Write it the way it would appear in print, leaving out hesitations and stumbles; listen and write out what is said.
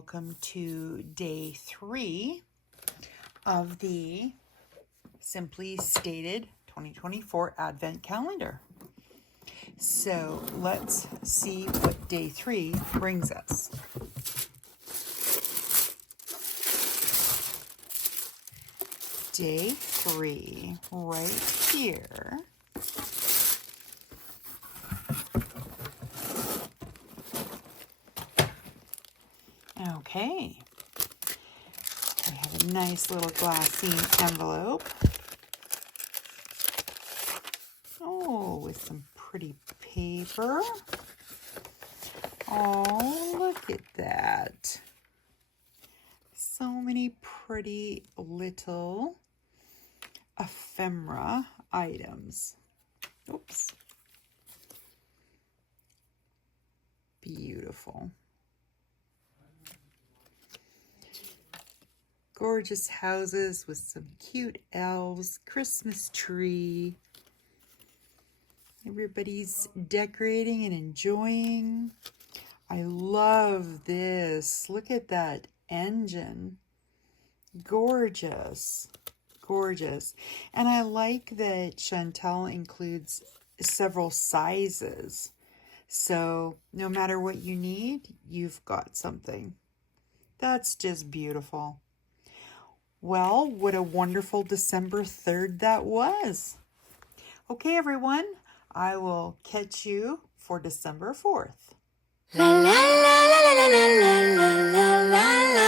welcome to day 3 of the Simply Stated 2024 Advent Calendar. So let's see what day 3 brings us. Day 3, right here. Okay, we have a nice little glassine envelope. Oh, with some pretty paper. Oh, look at that. So many pretty little ephemera items. Oops. Beautiful. Gorgeous houses with some cute elves, Christmas tree. Everybody's decorating and enjoying. I love this. Look at that engine. Gorgeous. Gorgeous. And I like that Chantal includes several sizes. So no matter what you need, you've got something. That's just beautiful. Well, what a wonderful December 3rd that was. Okay, everyone, I will catch you for December 4th. La la la la la la la la la la.